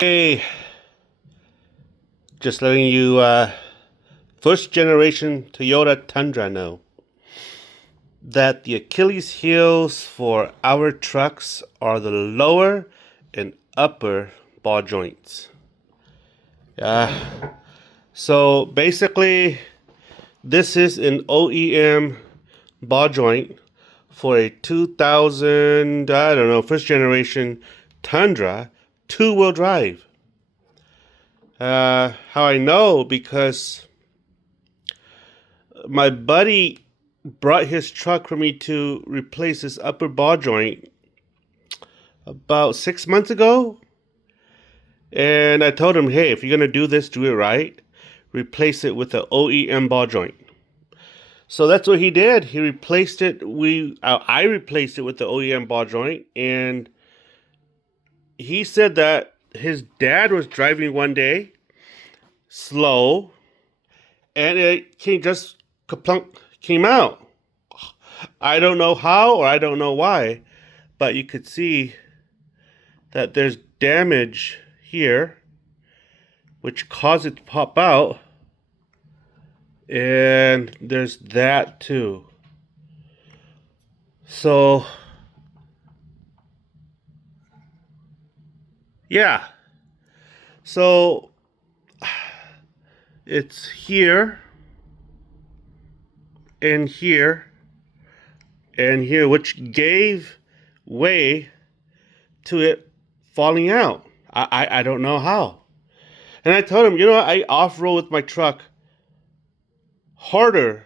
Hey, just letting you first generation Toyota Tundra know that the Achilles heels for our trucks are the lower and upper ball joints. So basically, this is an OEM ball joint for a 2000, I don't know, first generation Tundra two-wheel drive. How I know? Because my buddy brought his truck for me to replace his upper ball joint about 6 months ago. And I told him, hey, if you're going to do this, do it right. Replace it with the OEM ball joint. So that's what he did. He replaced it. I replaced it with the OEM ball joint. And he said that his dad was driving one day, slow, and it came out. I don't know how or I don't know why, but you could see that there's damage here, which caused it to pop out. And there's that too. So, yeah. So, it's here, and here, and here, which gave way to it falling out. I don't know how. And I told him, I off-road with my truck harder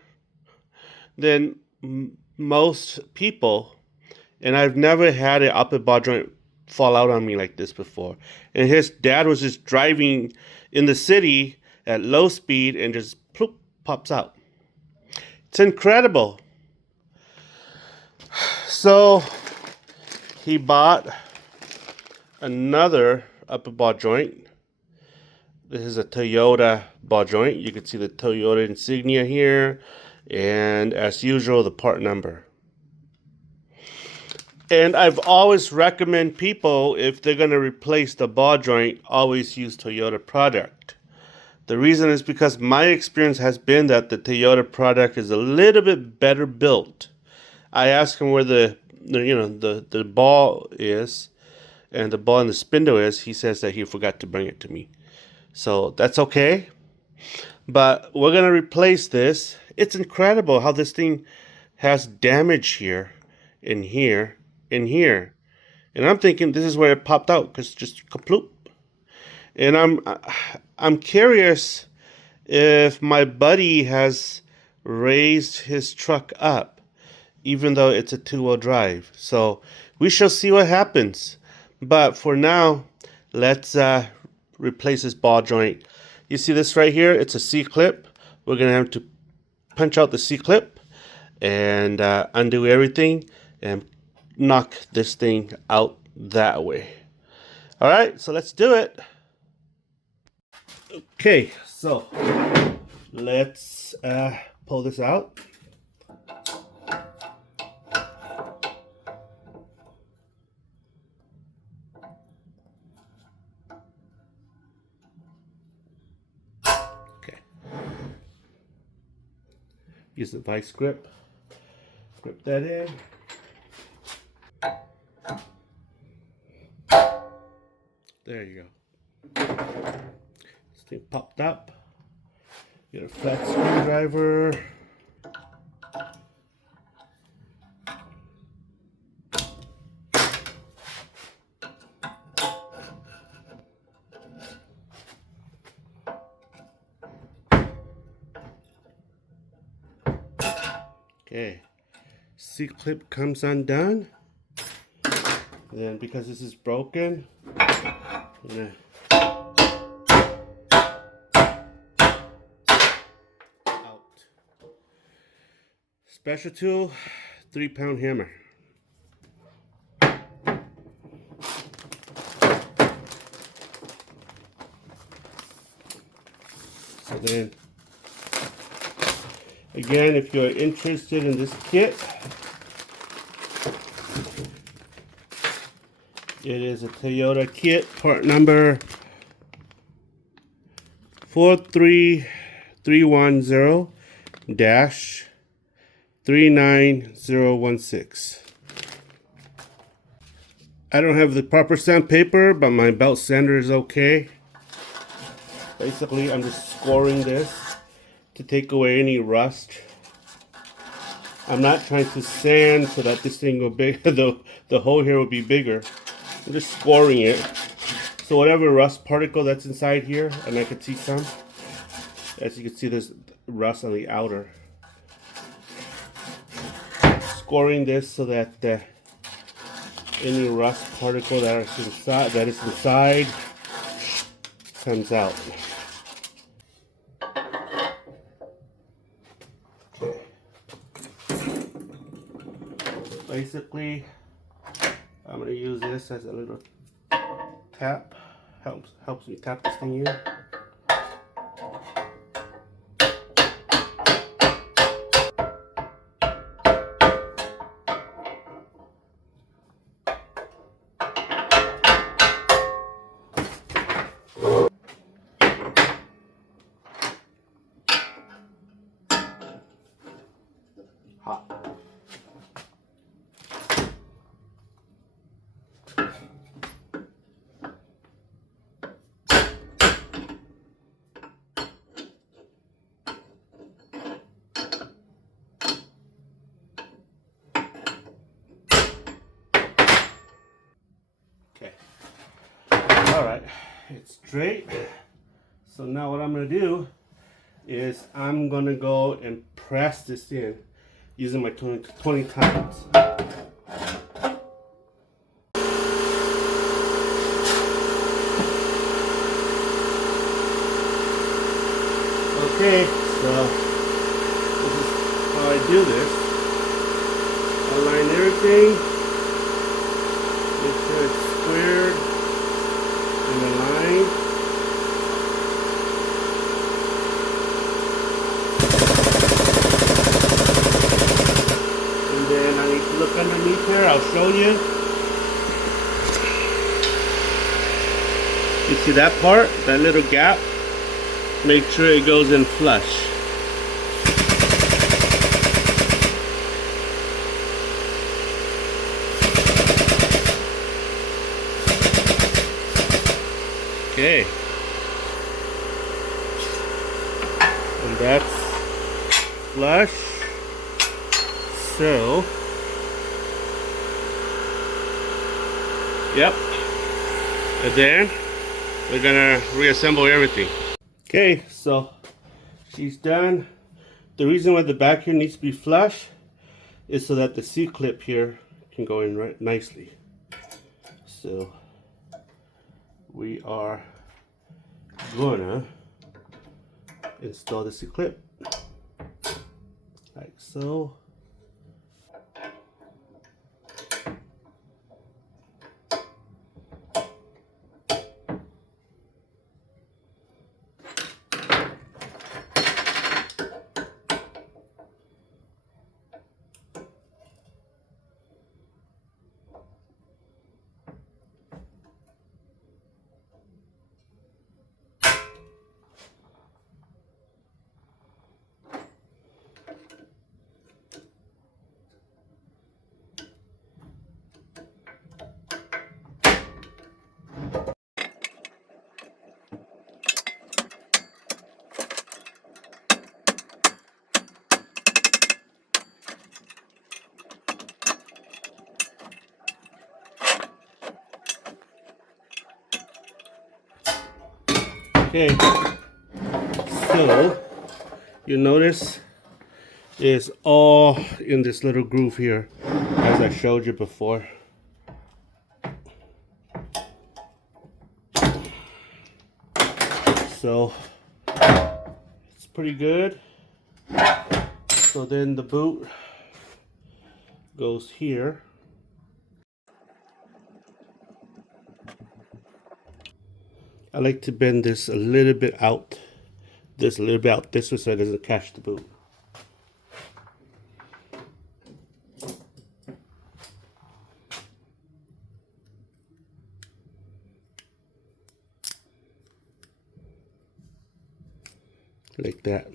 than most people, and I've never had an upper ball joint fall out on me like this before. And his dad was just driving in the city at low speed and just ploop, pops out. It's incredible. So he bought another upper ball joint. This is a Toyota ball joint. You can see the Toyota insignia here, and as usual, the part number. And I've always recommend people, if they're going to replace the ball joint, always use Toyota product. The reason is because my experience has been that the Toyota product is a little bit better built. I asked him where the ball is, and the ball and the spindle is. He says that he forgot to bring it to me. So that's okay. But we're going to replace this. It's incredible how this thing has damage here, and here, and here. And I'm thinking this is where it popped out, because just kaploop. And I'm curious if my buddy has raised his truck up, even though it's a two-wheel drive. So we shall see what happens. But for now, let's replace this ball joint. You see this right here? It's a C-clip. We're going to have to punch out the C-clip and undo everything and knock this thing out that way. All right, so let's do it. Okay, so let's pull this out. Okay. Use the vice grip. Grip that in. There you go. This thing popped up. Get a flat screwdriver. Okay, C-clip comes undone. Then because this is broken, I'm gonna out. Special tool, 3-pound hammer. So then, again, if you're interested in this kit, It is a Toyota kit, part number 43310-39016. I don't have the proper sandpaper, but my belt sander is okay. Basically, I'm just scoring this to take away any rust. I'm not trying to sand so that this thing will be the hole here will be bigger. I'm just scoring it. So whatever rust particle that's inside here, and I can see some. As you can see, there's rust on the outer. Scoring this so that any rust particle that is inside comes out. Okay. Basically, I'm going to use this as a little tap. Helps me tap this thing in. Hot. Okay. All right, it's straight. So now what I'm gonna do is I'm gonna go and press this in using my 20 times. Okay, so this is how I do this. Align everything, make sure it's squared and aligned. And then I need to look underneath here, I'll show you. You see that part, that little gap? Make sure it goes in flush. Okay. And that's flush. So, yep. And then we're gonna reassemble everything. Okay, so she's done. The reason why the back here needs to be flush is so that the C-clip here can go in right nicely. So we are gonna install the C-clip like so. Okay, so you notice it's all in this little groove here, as I showed you before. So it's pretty good. So then the boot goes here. I like to bend this a little bit out, this way so it doesn't catch the boot. like that.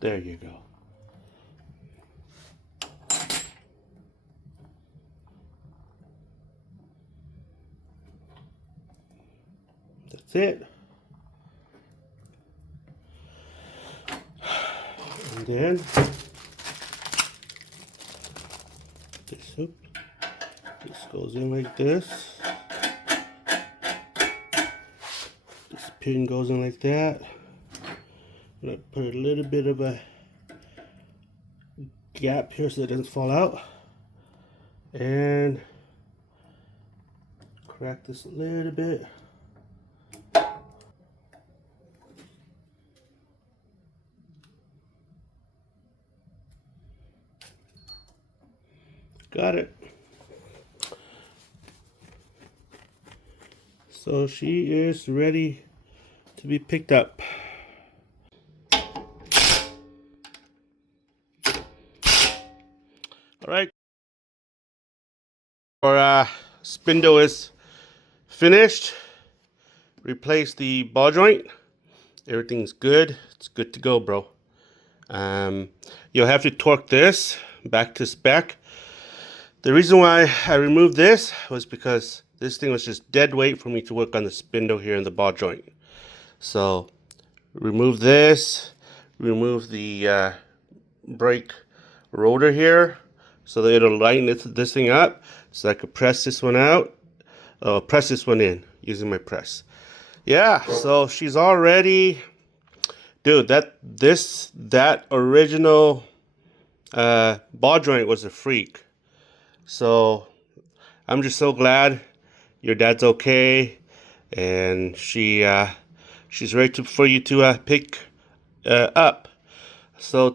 There you go. That's it. And then this goes in like this. This pin goes in like that. I'm gonna put a little bit of a gap here so it doesn't fall out. And crack this a little bit. Got it. So she is ready to be picked up. All right. Our spindle is finished. Replace the ball joint. Everything's good. It's good to go, bro. You'll have to torque this back to spec. The reason why I removed this was because this thing was just dead weight for me to work on the spindle here in the ball joint. So remove this, remove the brake rotor here so that it'll lighten this thing up so I could press this one out, press this one in using my press. Yeah, so she's all ready. Dude, that original ball joint was a freak. So I'm just so glad your dad's okay, and she's ready for you to pick up. So